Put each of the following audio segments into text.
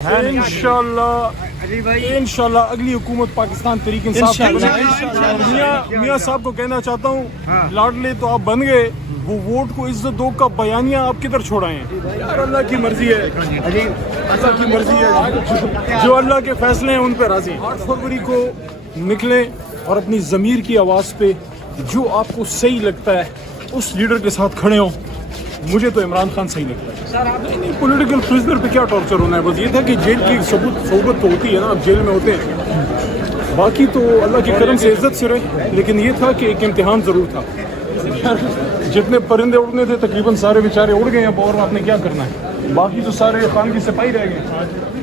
इंशाल्लाह अगली हुकूमत पाकिस्तान तरीके इंसाफ मियाँ साहब को कहना चाहता हूँ, लाडले तो आप बन गए, वो वोट को इज्जत दो का बयानिया आप किधर छोड़ाए हैं यार। अल्लाह की मर्जी है, अल्लाह की मर्जी है, जो अल्लाह के फैसले हैं उन पर राजी हैं। 8 फरवरी को निकलें और अपनी ज़मीर की आवाज़ पे जो आपको सही लगता है उस लीडर के साथ खड़े हों। मुझे तो इमरान खान सही लगता है। नहीं, पॉलिटिकल प्रिजनर पे क्या टॉर्चर होना है, बस ये था कि जेल की सोबत तो होती है ना, अब जेल में होते हैं, बाकी तो अल्लाह के करम से इज्जत से रहे। लेकिन ये था कि एक इम्तिहान ज़रूर था। जितने परिंदे उड़ने थे तकरीबन सारे बेचारे उड़ गए हैं और आपने क्या करना है, बाकी तो सारे खान की सिपाही रह गए।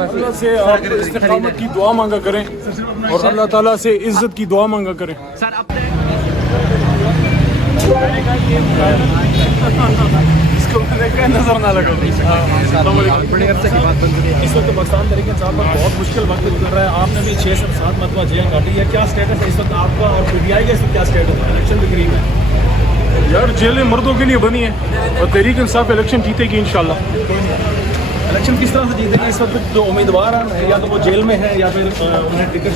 अल्लाह से आप इस्तिकामत की दुआ मांगा करें और अल्लाह ताला से इज्जत की दुआ मांगा करें। इसको मैंने क्या नजर ना लगा। बड़े अरसे की बात बन रही है। इस वक्त पाकिस्तान तरीके साहब पर बहुत मुश्किल वक्त गुजर रहा है। आपने भी 6 से 7 मरतबा जेल काटी है, क्या स्टेटस है इस वक्त आपका और पीटीआई का इस वक्त क्या स्टेटस है? इलेक्शन भी करीब है यार, जेलें मर्दों के लिए बनी है और तहरीक इंसाफ इलेक्शन जीतेगी इंशाल्लाह। इलेक्शन किस तरह से जीतेंगे इस वक्त जो उम्मीदवार हैं, या तो वो जेल में है या फिर उन्हें टिकट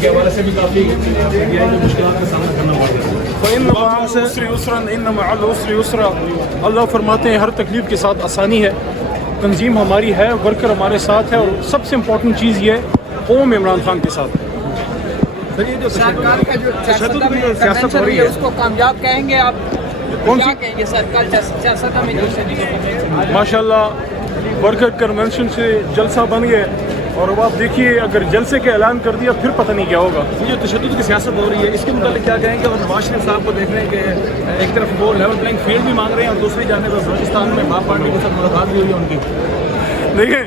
के हवाले से भी काफ़ी पीटीआई की मुश्किल का सामना करना पड़ रहा है। अल्लाह फरमाते हैं हर तकलीफ के साथ आसानी है। तंजीम हमारी है, वर्कर हमारे साथ है और सबसे इम्पोर्टेंट चीज़ ये है कौम इमरान खान के साथ। सर, ये जो सरकार का जो सियासत हो रही है उसको कामयाब कहेंगे आप? कौन सी कहेंगे सरकार सियासत में जो माशाल्लाह वर्कर कन्वेंशन से जलसा बन गए और अब आप देखिए अगर जलसे का ऐलान कर दिया फिर पता नहीं क्या होगा। ये जो तशद्दुद की सियासत हो रही है इसके मुताबिक क्या कहेंगे? और नवाज शरीफ साहब को देख रहे हैं कि एक तरफ वो लेवल प्लेइंग फील्ड भी मांग रहे हैं और दूसरी जाने पर बलूचिस्तान में बाप पार्टी के साथ मुलाकात भी हुई है उनकी। देखिए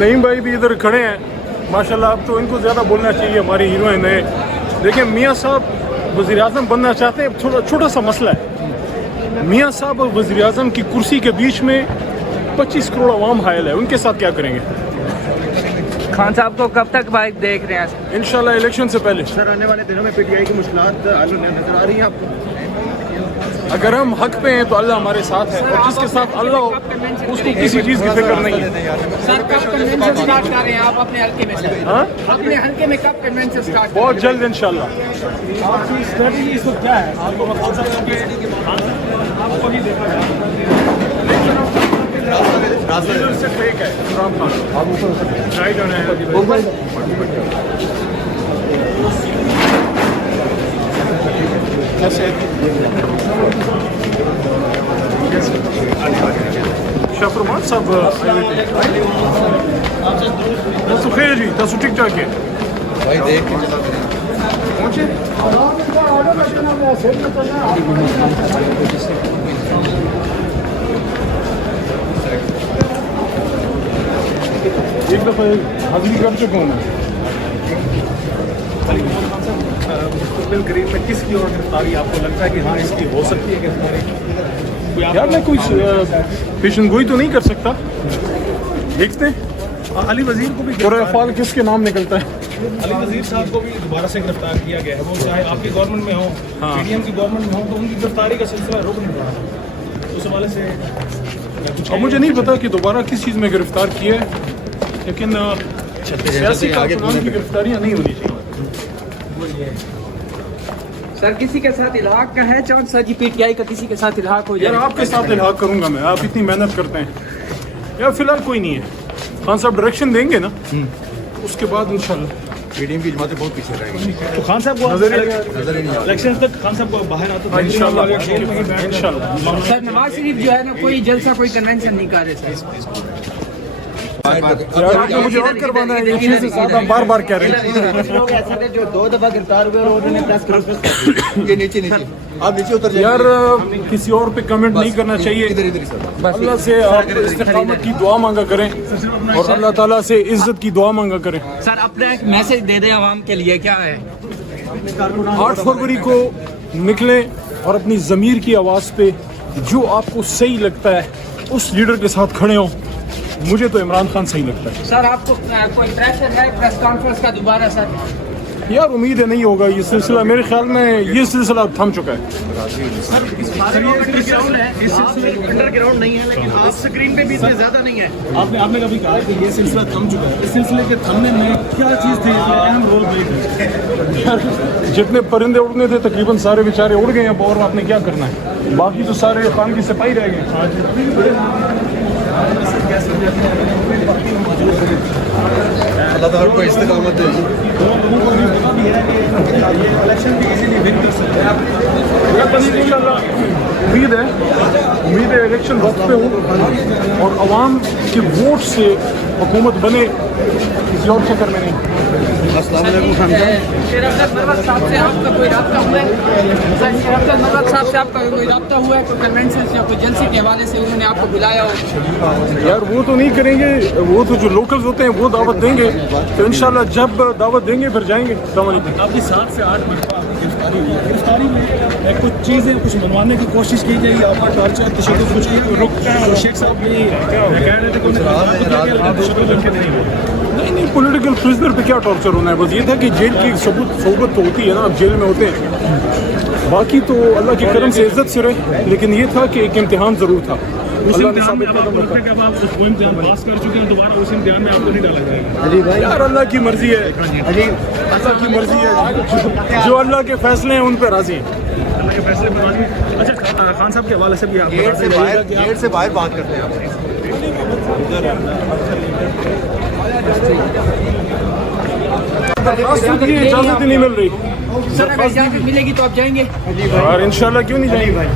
नईम भाई भी इधर खड़े हैं माशाल्लाह, अब तो इनको ज़्यादा बोलना चाहिए, हमारी हीरोइन है। देखिए मियाँ साहब वज़ीर आज़म बनना चाहते हैं, छोटा सा मसला है। मियाँ साहब और वज़ीर आज़म की कुर्सी के बीच में 25 करोड़ आवाम हायल है, उनके साथ क्या करेंगे? खान साहब को कब तक बाइक देख रहे हैं? इंशाल्लाह इलेक्शन से पहले। सर, आने वाले दिनों में पीटीआई की मुश्किलात नजर आ रही हैं आपको? अगर हम हक पे हैं तो अल्लाह हमारे साथ है और जिसके साथ अल्लाह हो उसको किसी चीज़ की फिक्र नहीं है। सर, कब कन्वेंशन स्टार्ट कर रहे हैं आप अपने हल्के में? हाँ, अपने हल्के में कब कन्वेंशन स्टार्ट? बहुत जल्द इंशाल्लाह। आपकी स्ट्रेटजी इस वक्त क्या है? आपको खान साहब आपको ही देखा जाए से फेक है इमरान खान, राइट होना है। शाफरमान साहब खैर जी तसु ठीक ठाक है भाई देख के पहुंचे। एक दफ़ा हाजिरी कर चुका हूँ मैं। मुस्तकबिल करीब में किसकी और गिरफ्तारी आपको लगता है कि हाँ इसकी हो सकती है गिरफ्तारी? यार मैं कोई पेशन गोई तो नहीं कर सकता, देखते हैं। अली वजीर को भी और अफाल किसके नाम निकलता है। अली वजीर साहब को भी दोबारा से गिरफ्तार किया गया है, वो चाहे आपकी गवर्नमेंट में हो, पीडीएम की गवर्नमेंट में हो, तो उनकी गिरफ्तारी का सिलसिला रुक नहीं रहा। उस हवाले से अब मुझे नहीं पता कि दोबारा किस चीज़ में गिरफ्तार किया है, लेकिन सियासी कारकुनान की गिरफ्तारियाँ नहीं होनी चाहिए। सर, किसी के साथ इल्हाक का है चांस सर जी? पीटीआई का किसी के साथ इल्हाक हो यार जाए? आपके साथ इल्हाक करूंगा मैं, आप इतनी मेहनत करते हैं। यार फिलहाल कोई नहीं है, खान साहब डायरेक्शन देंगे ना, उसके बाद इंशाल्लाह। पीडीएम की जमातें बहुत पीछे रहेंगी। तो खान साहब को नजर ही नहीं इलेक्शन तक खान साहब को बाहर आता है इंशाल्लाह। सर, नवाज शरीफ जो है ना कोई जलसा कोई कन्वेंशन नहीं कर रहे सर। यार आपने मुझे और करवाना है, ये चीज़ ज़्यादा बार बार कह रहे हैं। लोग ऐसे थे जो 2 दफा गिरफ्तार हुए और उन्होंने प्रेस कॉन्फ्रेंस कर दी। ये नीचे आप नीचे उतर जाइए। यार किसी और पे कमेंट नहीं करना चाहिए। इधर इधर ही सर। अल्लाह से आप इस्तिकामत की दुआ मांगा करें और अल्लाह ताला से इज्जत की दुआ मांगा करें। सर, अपना एक मैसेज दे दें आवाम के लिए, क्या है? 8 फरवरी को निकलें और अपनी ज़मीर की आवाज़ पे जो आपको सही लगता है उस लीडर के साथ खड़े हों। मुझे तो इमरान खान सही लगता है। सर, आपको कोई प्रेशर है प्रेस कॉन्फ्रेंस का दोबारा? सर यार उम्मीद है नहीं होगा ये सिलसिला, मेरे ख्याल में ये सिलसिला अब थम चुका है। अंडरग्राउंड नहीं है, लेकिन आप स्क्रीन पे भी इतने ज्यादा नहीं है। आपने कभी कहा कि ये सिलसिला थम चुका है, इस सिलसिले के थमने में क्या चीज़ थी इसमें अहम रोल प्ले की? यार जितने परिंदे उड़ने थे तकरीबन सारे बेचारे उड़ गए हैं, और आपने क्या करना है, बाकी तो सारे खान की सिपाही रह गए। अल्लाह ताला को इस्तेकामत दे। इलेक्शन भी इजीली विन कर सकते हैं आप। उम्मीद है इलेक्शन वक्त पे हो और आवाम के वोट से हुकूमत बने, किसी और चक्कर में नहीं। अस्सलाम वालेकुम खान साहब। शेरअफजल मरवत साहब से आपका कोई रब्ता हुआ है? शेरअफजल मरवत साहब से आपका कोई रब्ता हुआ है? कोई कन्वेंशन या कोई जलसे के हवाले से उन्होंने आपको बुलाया हो? यार वो तो नहीं करेंगे, वो तो जो लोकल्स होते हैं वो दावत देंगे, तो इंशाल्लाह जब दावत देंगे फिर जाएंगे। अस्सलाम वालेकुम। आपकी 7 से 8 मरतबा आपकी गिरफ्तारी हुई है। गिरफ्तारी में कुछ चीज़ें कुछ मनवाने की कोशिश की गई, आपका टॉर्चर तशद्दुद कुछ रुक और शेख साहब भी कह रहे थे कि नहीं, पॉलिटिकल प्रिजनर पे क्या टॉर्चर होना है, बस ये था कि जेल की सोबत तो होती है ना, आप जेल में होते हैं, बाकी तो अल्लाह के करम से इज्जत से रहे, लेकिन ये था कि एक इम्तिहान ज़रूर था। अल्लाह ने साबित कदम रखा। पास कर चुके हैं, दोबारा उस इम्तिहान में आपको नहीं डाला जाएगा। यार अल्लाह की मर्जी है, अल्लाह की मर्जी है, जो अल्लाह के फैसले हैं उन पर राजी हैं। अल्लाह के फैसले पर राजी। अच्छा, खान साहब के हवाले से भी आप गेट से बाहर बात करते हैं आपसे। इजाजत ही नहीं मिल रही सर अगर इजाजत मिलेगी तो आप जाएंगे? और इंशाल्लाह क्यों नहीं जाएंगे भाई।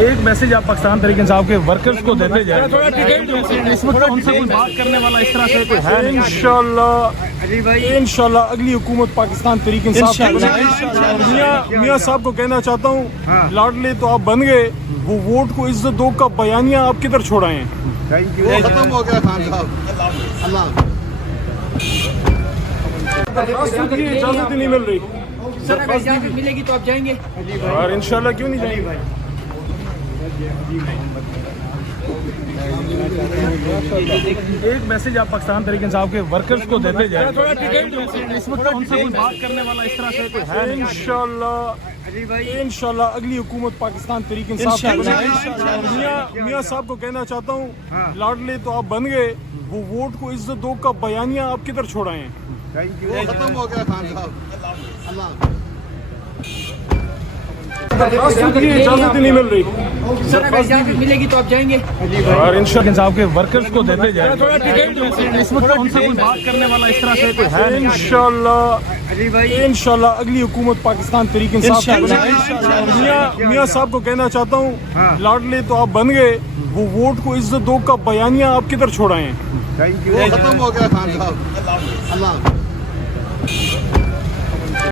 एक मैसेज आप पाकिस्तान तरीके इंसाफ के वर्कर्स को देते जाए, इस वक्त उनसे कोई बात करने वाला इस तरह से कोई है नहीं। इंशाल्लाह अगली हुकूमत पाकिस्तान तरीके इंसाफ की बनेगी। मियाँ साहब को कहना चाहता हूँ, लाडले तो आप बन गए, वो वोट को इज्जत दो का बयानिया आप किधर छोड़ाए हैं। वो खत्म हो गया खान साहब। अल्लाह इजाजत ही नहीं मिल रही सर अगर इजाजत मिलेगी तो आप जाएंगे? और इंशाल्लाह क्यों नहीं जाएंगे भाई। एक मैसेज आप पाकिस्तान तरीके इंसाफ के वर्कर्स को देते जाए, इस वक्त उनसे कोई बात करने वाला इस तरह से कोई है नहीं। इंशाल्लाह अगली हुकूमत पाकिस्तान तरीके इंसाफ की बनेगी। मियाँ साहब को कहना चाहता हूँ, लाडले तो आप बन गए, वो वोट को इज्जत दो का बयानिया आप किधर छोड़ाए हैं। वो खत्म हो गया खान साहब। अल्लाह इजाजत ही नहीं मिल रही सर अगर इजाजत मिलेगी तो आप जाएंगे? और इंशाल्लाह इंसाफ के वर्कर्स को देते जाए, इस वक्त उनसे कोई बात करने वाला इस तरह से कोई है नहीं। इंशाल्लाह अगली हुकूमत पाकिस्तान तरीके इंसाफ की बनेगी। मियाँ साहब को कहना चाहता हूँ, लाडले तो आप बन गए, वो वोट को इज्जत दो का बयानिया आप किधर छोड़ाए हैं। वो खत्म हो गया खान साहब। अल्लाह